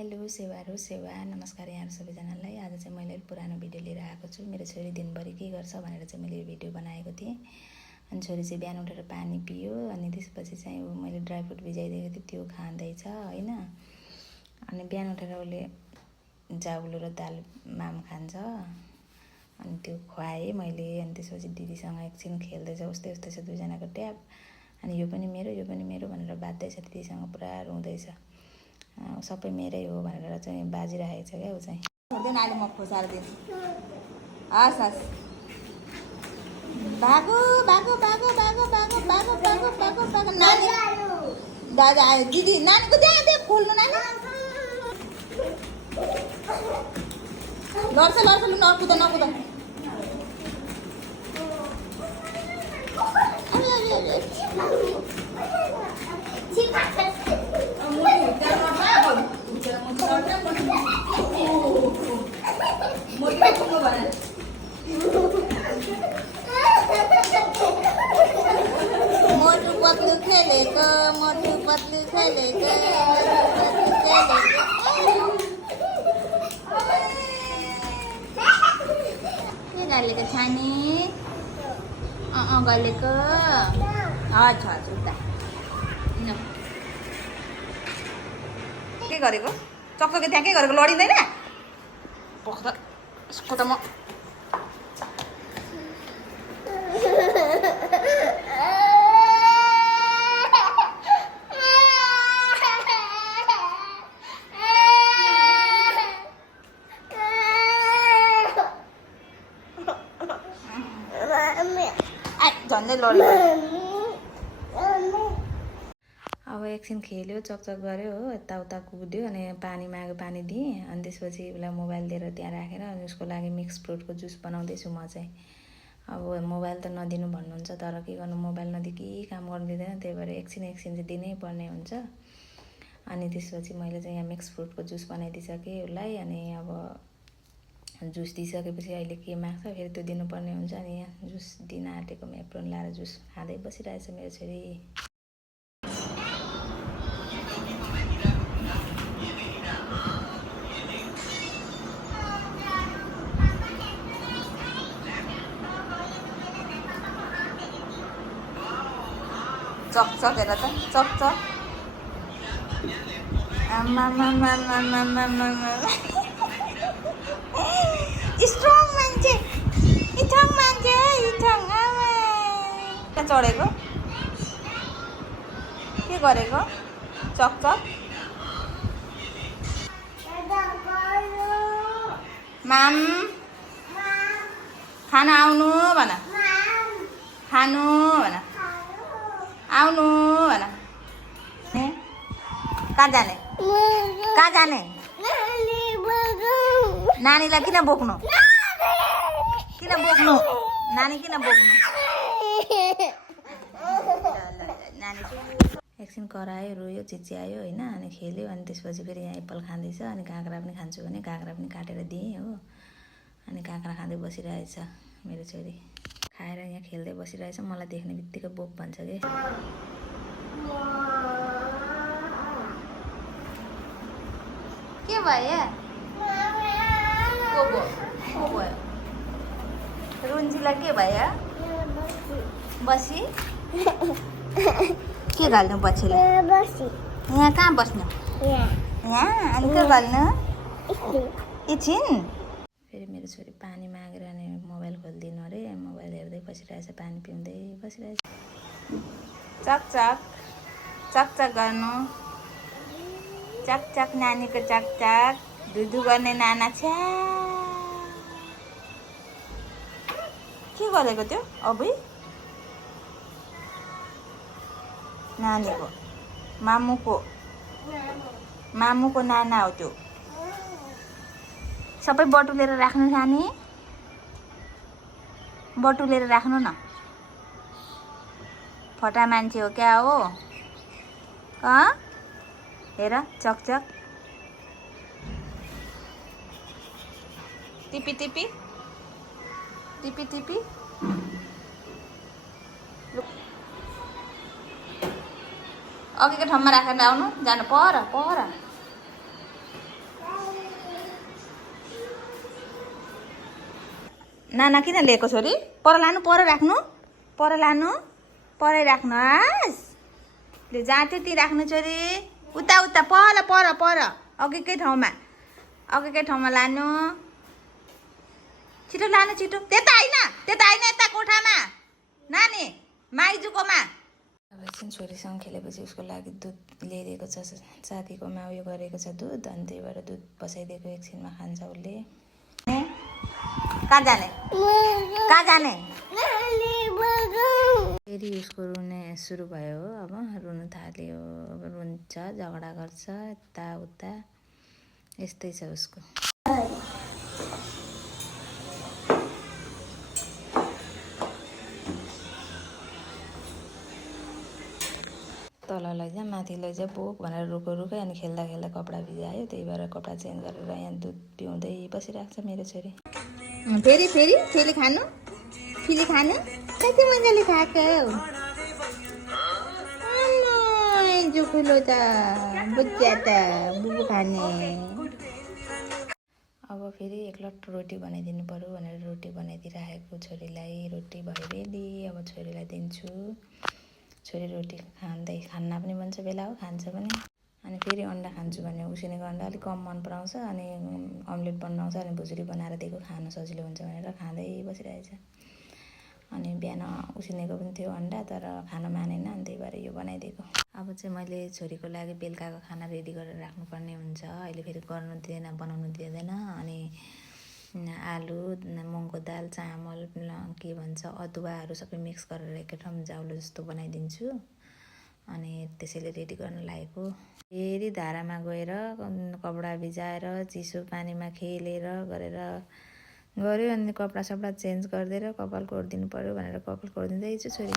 Hello सेवाहरू सेवा नमस्कार यहाँहरू सबैजनालाई। आज चाहिँ मैले पुरानो भिडियो लिएर आएको छु। मेरो छोरी दिनभरि के गर्छ भनेर चाहिँ मैले भिडियो बनाएको थिएँ। अनि छोरी चाहिँ बिहान उठेर पानी पियो, अनि त्यसपछि चाहिँ मैले ड्राई फ्रुट भिजाइदिएको थिएँ, त्यो खाँदैछ होइन। अनि बिहान उठेर उसले जाउलो र दाल माम खान्छ, अनि त्यो खुवाएँ मैले। अनि त्यसपछि दिदीसँग एकछिन खेल्दैछ, उस्तै उस्तै छ दुईजनाको ट्याप। अनि यो पनि मेरो भनेर बाध्दैछ, दिदीसँग पुरा रुँदैछ। सबै मेरै हो भनेर चाहिँ बाजिरहेको छ क्या ऊ चाहिँ। छोड्दैन, अहिले म खुसाएर दिन्छु। हस् हस्, भागो भागो भागो भागो भागो भागो भागो भागो भागो। नानी दादा आयो, दिदी नानीको त्यहाँ त्यहाँ खोल्नु नानी। लड्छ लड्छ, लु नकुद नकुद। मोटू पतलू खेलेको, मोटू पतलू खेलेको, के गरेको छानी? गरेको अच्छा उता के गरेको? चकचके त्यहाँ के गरेको? लडिँदैन पख त यसको त म झन्डै लड्यो। अब एकछिन खेल्यो, चकचक गऱ्यो हो, यताउता कुद्यो, अनि पानी माग्यो, पानी दिएँ। अनि त्यसपछि उसलाई मोबाइल दिएर त्यहाँ राखेर अनि उसको लागि मिक्स फ्रुटको जुस बनाउँदैछु म चाहिँ। अब मोबाइल त नदिनु भन्नुहुन्छ, तर के गर्नु, मोबाइल नदिई केही काम गर्नु दिँदैन, त्यही भएर एकछिन चाहिँ दिनै पर्ने हुन्छ। अनि त्यसपछि मैले चाहिँ यहाँ मिक्स फ्रुटको जुस बनाइदिइसकेँ उसलाई। अनि अब जुस दिइसकेपछि अहिले के माग्छ फेरि त्यो दिनुपर्ने हुन्छ। अनि यहाँ जुस दिन आँटेको एप्रोन लाएर जुस खाँदै बसिरहेछ मेरो छोरी। चकचक हेर त, चकचक। स्ट्रङ मान्छे, इठङ मान्छे, इठङ। आमा चढेको के गरेको? चकचक। माम खाना आउनु भन, खानु भन, आउनु भन। कहाँ जाने, कहाँ जाने? नानीलाई किन बोक्नु, किन बोक्नु, नानी किन बोक्नु? नानी एकछिन करायो, रोयो, चिच्यायो होइन। अनि खेल्यो, अनि त्यसपछि फेरि यहाँ एप्पल खाँदैछ। अनि काँक्रा पनि खान्छु भने काँक्रा पनि काटेर दिएँ हो। अनि काँक्रा खाँदै बसिरहेछ मेरो छोरी, खाएर यहाँ खेल्दै बसिरहेछ। मलाई देख्ने बित्तिकै बोक भन्छ कि। के भयो? को भयो? रुन्जीलाई के भयो? बसी के गर्नु पछिल्लो? यहाँ कहाँ बस्नु? यहाँ। अनि के गर्नु? एकछिन फेरि मेरो छोरी पानी मागेर अनि मोबाइल खोलिदिनु अरे, मोबाइल हेर्दै बसिरहेछ, पानी पिउँदै बसिरहेछ। चकचक चकचक गर्नु, चकचक नानीको चकचक। दुधु गर्ने नाना छ्या के गरेको त्यो? अबै नानीको मामुको नाना हो त्यो। सबै बटुलेर राख्नु नानी, बटुलेर राख्नु न। फटा मान्छे हो क्या हो? हेर चकचक, टिपी टिपी टिपी टिपी। अघिको ठाउँमा राखेर आउनु, जानु पर पर। नाना किन लिएको छोरी पर लानु पर राख्नु पर लानु परै राख्नु हास ले जहाँ थियो त्यहीँ राख्नु छोरी उता उता पर पर पर अघिकै ठाउँमा लानु छिटो लानु छिटो त्यता होइन यता कोठामा नानी माइजूकोमा अब एकछिन छोरीसँग खेलेपछि उसको लागि दुध ल्याइदिएको छ साथीकोमा उयो गरेको छ दुध अनि त्यही भएर दुध बसाइदिएको एकछिनमा खान्छ उसले कहाँ जाने फेरि उसको रुने सुरु भयो हो अब रुनु थाल्यो अब रुन्छ झगडा गर्छ यताउता यस्तै छ उसको तल लैजा माथि लैजा बोक भनेर रुकै अनि खेल्दा कपडा भिजायो त्यही भएर कपडा चेन्ज गरेर यहाँ दुध पिउँदै बसिरहेको छ मेरो छोरी फेरि खानु कति मजाले खाएको जुकुलो त बुच्चा त बुबु खाने अब फेरि एकलट रोटी बनाइदिनु पर्यो भनेर रोटी बनाइदिइराखेको छोरीलाई रोटी भयो रेडी अब छोरीलाई दिन्छु छोरी रोटी खान्न पनि मन छ बेला हो खान्छ पनि अनि फेरि अन्डा खान्छु भने उसिनेको अन्डा अलिक कम मन पराउँछ अनि अम्लेट बनाउँछ अनि भुजुरी बनाएर दिएको खानु सजिलो हुन्छ भनेर खाँदै बसिरहेछ अनि बिहान उसिनेको पनि थियो अन्डा तर खान मानेन अनि त्यही भएर यो बनाइदिएको अब चाहिँ मैले छोरीको लागि बेलुकाको खाना रेडी गरेर राख्नुपर्ने हुन्छ अहिले फेरि बनाउनु दिँदैन अनि आलु मुङको दाल चामल के भन्छ अदुवाहरू सबै मिक्स गरेर एकै ठाउँ जाउलो जस्तो बनाइदिन्छु अनि त्यसैले रेडी गर्न लागेको फेरि धारामा गएर कपडा भिजाएर चिसो पानीमा खेलेर गऱ्यो अनि कपडा सपडा चेन्ज गरिदिएर कपाल कोरिदिनु पर्यो भनेर कपाल कोरिदिँदैछु छोरी